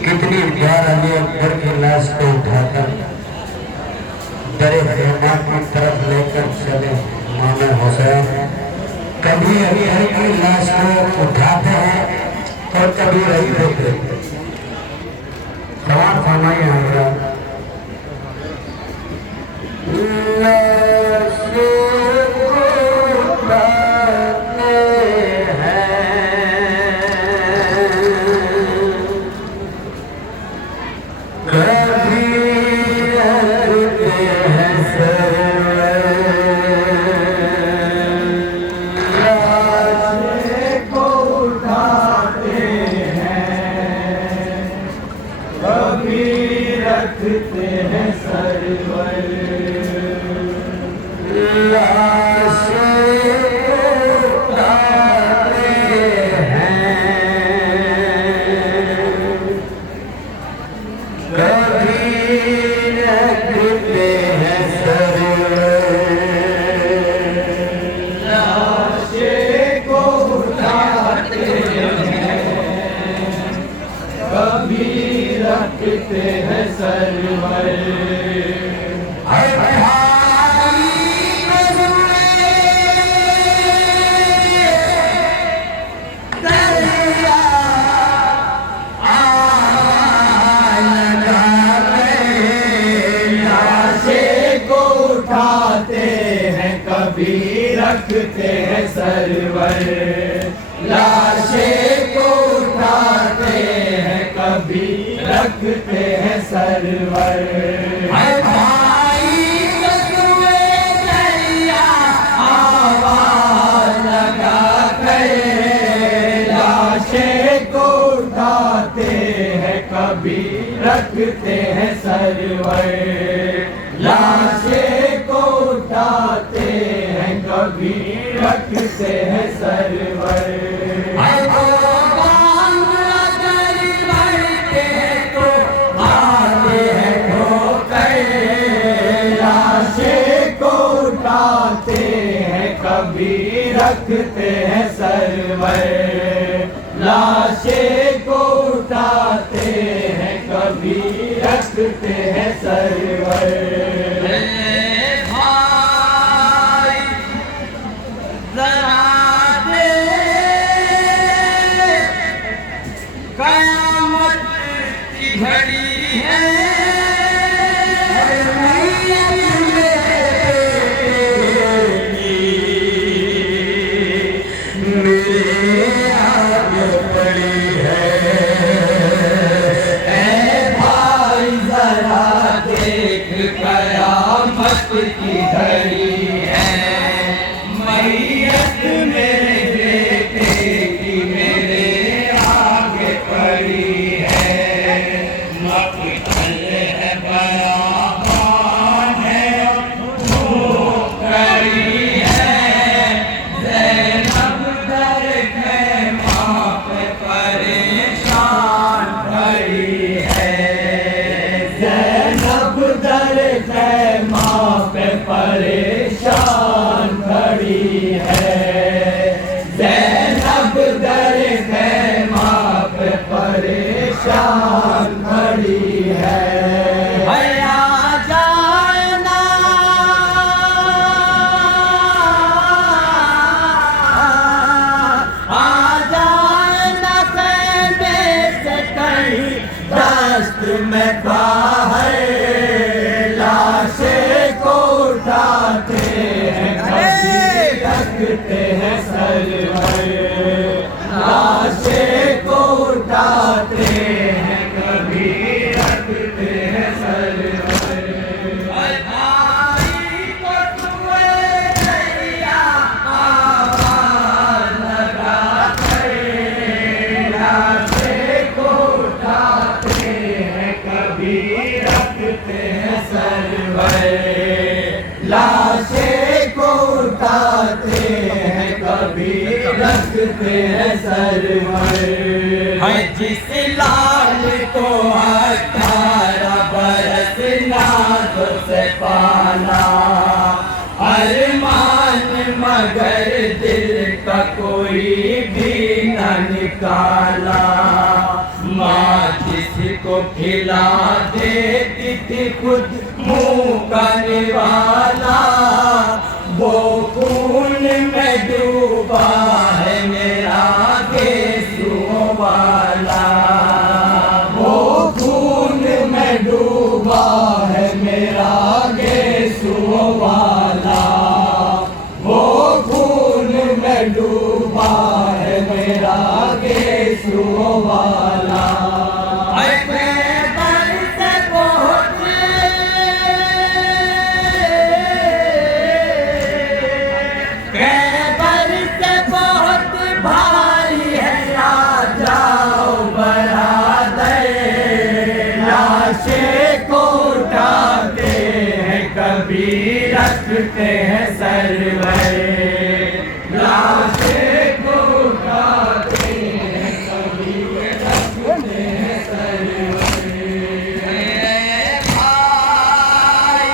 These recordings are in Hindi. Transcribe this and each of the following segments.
कितनी प्यार अली अकबर की लाश को उठाकर दरे रहमान की तरफ लेकर चले मौला हुसैन। कभी अली की लाश को उठाते हैं और कभी रही देते। सवाल फरमाइए हमारा रखते हैं सरवर। कभी रखते हैं सरवर, लाशें को उठाते हैं, कभी रखते हैं सरवर। भाई आवाज लगा कर लाशें को उठाते हैं, कभी रखते हैं सरवर। लाशें को उठाते हैं, कभी रखते हैं सरवर। आते हैं ठोकर, लाशें को उठाते हैं, कभी रखते हैं सरवर। लाशें को उठाते हैं, कभी रखते हैं सरवर। कयामत की घड़ी है, मेरे आगे पड़ी है। ऐ भाई जरा देख कयामत की घड़ी है। मैयत मेरे बेटे की मेरे आगे पड़ी है। मक़तल है बयाबान है, वो कड़ी है। ज़ैनब दर ख़ैमा पे परेशान खड़ी है। ज़ैनब दर ख़ैमा पे परेशान खड़ी है। रखते हैं सरवर, लाशें को उठाते हैं कभी रखते हैं सरवर। और भाई को तुए दरिया आवाज़ लगाते लाशें को उठाते हैं कभी रखते हैं सरवर, लाशें को उठाते हैं कभी रखते हैं सरवर। है जिस लाल को 18 बरस नाज़ों से पाला, अरमान मगर दिल का कोई भी न निकाला। माँ जिसको खिला देती थी खुद मुँह का निवाला, वो खून में डूबा है मेरा गेसुओं वाला, वो खून में डूबा है मेरा गेसुओं वाला, वो खून में डूबा है मेरा गेसुओं वाला। कभी रखते हैं सरवर, लाशें को उठाते हैं कभी रखते हैं सरवर। भाई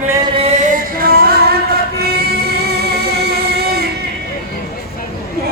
मेरे जान की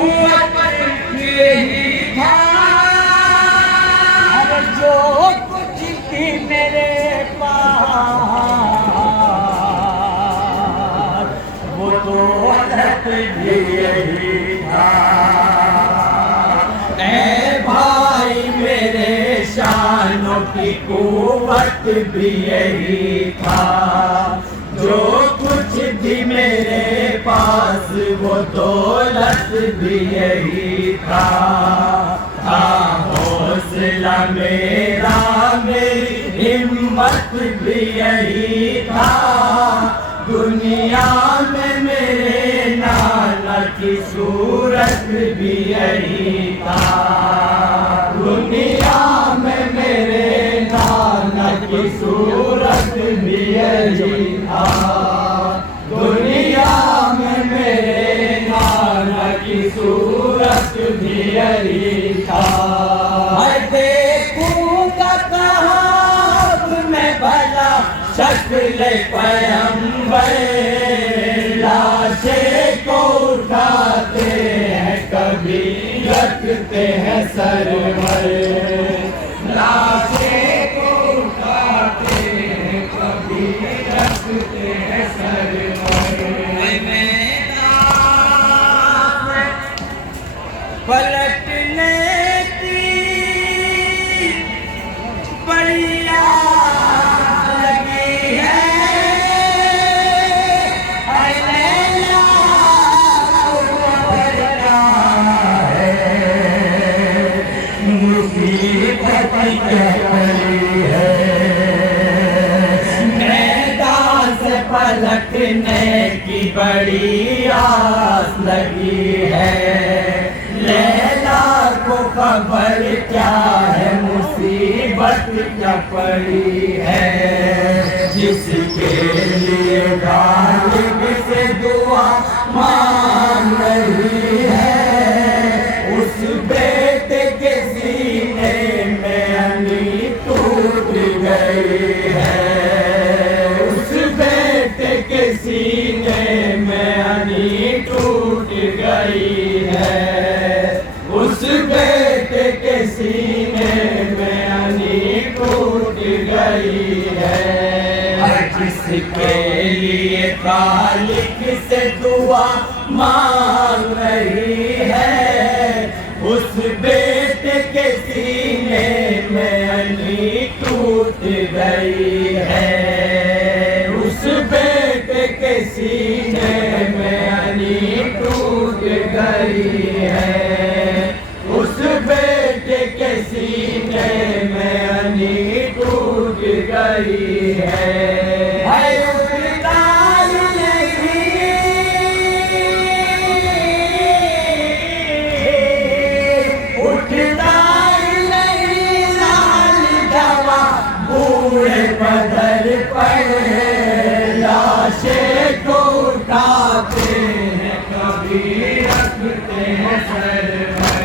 ऊपर ही था, जो कुछ थी मेरे वो तो भी यही था। ऐ भाई मेरे शानों की कुव्वत भी यही था, जो कुछ भी मेरे पास वो दौलत भी यही था। हौसला मेरा मेरी हिम्मत भी यही था, दुनिया में मेरे नाना की सूरत भी यही था, दुनिया में मेरे नाना की सूरत भी यही था, दुनिया में मेरे नाना की सूरत भी यही था। देखूंगा कहाँ अब मैं भला शक्ल पैगंबर, लाशें को उठाते हैं कभी रखते हैं सरवर, लाशें को उठाते हैं कभी रखते हैं सरवर। पलटने की बढ़िया लगी है, मुसीबत क्या पड़ी है, मैदान से पलटने की बड़ी आस लगी है। लैला को खबर क्या है मुसीबत क्या पड़ी है, जिसके लिए गालिब से दुआ मांग रही है, उस बेटे के सीने में अनी टूट गई है, उस बेटे के सीने में अनी टूट गई है, उस बेटे के सीने में अनी टूट गई है। जिसके लिए खालिक से दुआ मांग रही है, उस बेटे के सीने में अनी टूट गई है, उस बेटे के सीने में गई है। उस बेटे के सीने में अनी टूट गई है। पत्थर पड़े लाशें को उठाते हैं, कभी रखते हैं सर पर।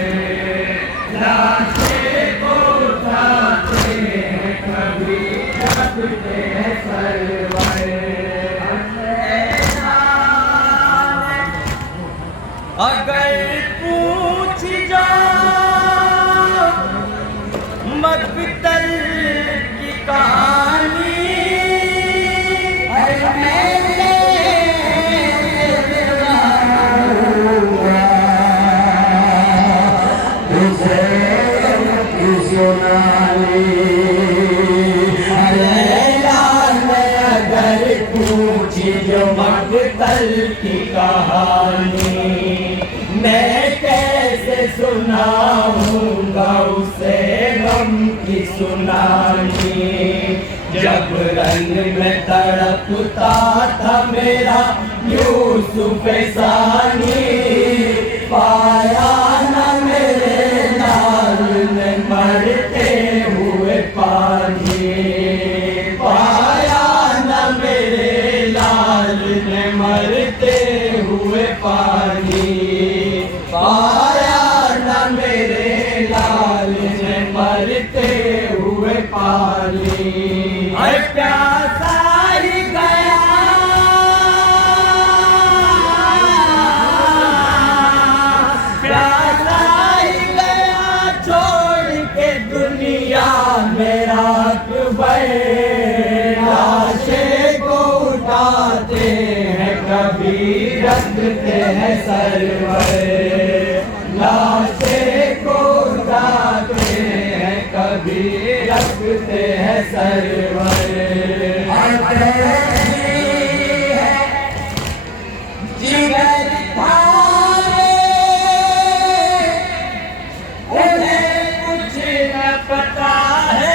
लाशें को उठाते हैं, कभी रखते हैं सर पर। अगर पूछ जाओ मकतल की कहानी, अगर पूछी जो मकतल की कहानी, मैं कैसे सुनाऊंगा उसे गम की सुनानी। जब रंग में तड़पता था मेरा यूसुफ सानी, पाया न मेरे लाल ने मरते हुए पानी। पाया न मेरे लाल ने मरते हुए पानी। पाया न मेरे लाल ने मरते हुए पानी। प्यासा ही गया प्यासा ही गया छोड़ के दुनिया में रात भर। लाशें को उठाते हैं, कभी रखते हैं सर पर। लाशें को उठाते हैं, कभी रखते हैं सर पर। जिगर थारे उन्हें कुछ न पता है।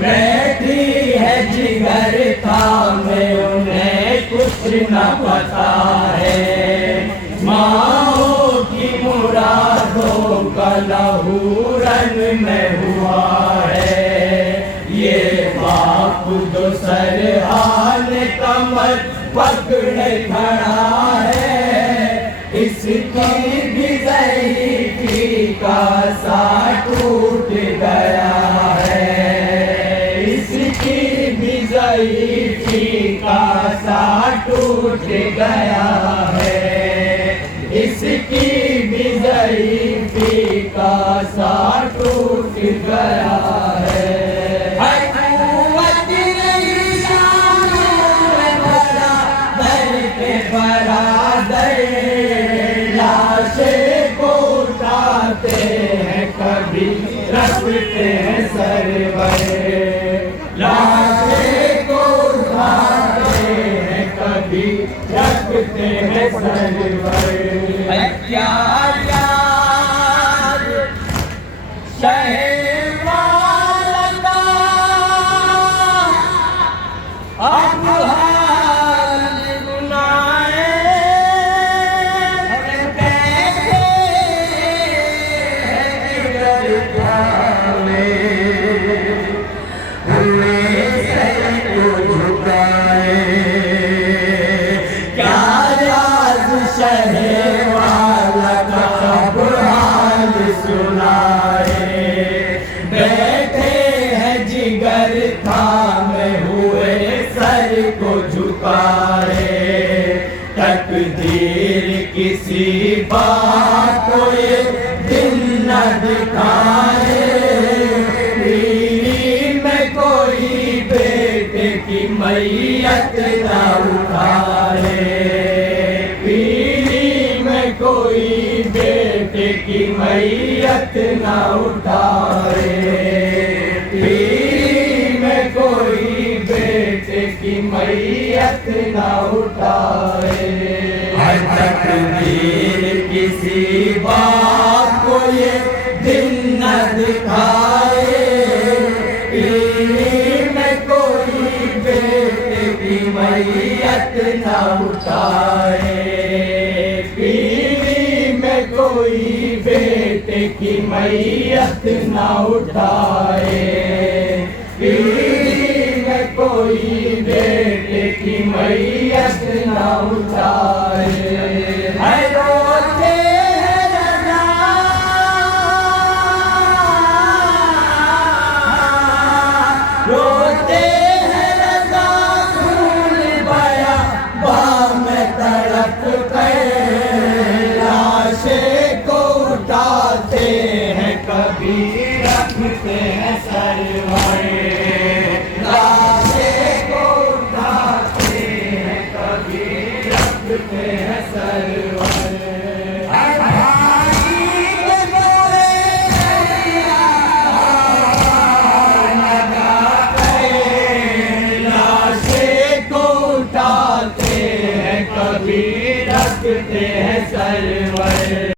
बैठी है जिगर थामे उन्हें कुछ न पता है। माओ की मुरादों का लहू रंग में हुआ है। ये बाप जो सरहान कमर पकड़े खड़ा है, इसकी भी ज़ईफ़ी का सा टूट गया है। इसकी भी ज़ईफ़ी का सा टूट गया है। इसकी भी ज़ईफ़ी का सा टूट गया है। लाशें को उठाते हैं, कभी रखते हैं सर पर। लाशें को उठाते हैं, कभी रखते हैं सर पर। क्या यार शहवाल का अब हाल गुनाए। शहवाल का अब हाल सुनाए। बैठे हैं जिगर थामे हुए सर को झुकाए। तकदीर किसी बात को ये दिन न दिखाए। पीरी में कोई बेटे की मैयत न उठाए। कोई कोई बेटे की मैयत न उठाए, पीरी में कोई बेटे की मैयत न उठाए। तकदीर किसी बात को ये दिन न दिखाए, पीरी में कोई बेटे की मैयत न उठाए, पीरी में कोई बेटे की मैयत न उठाए, पीरी में कोई बेटे की मैयत न उठाए।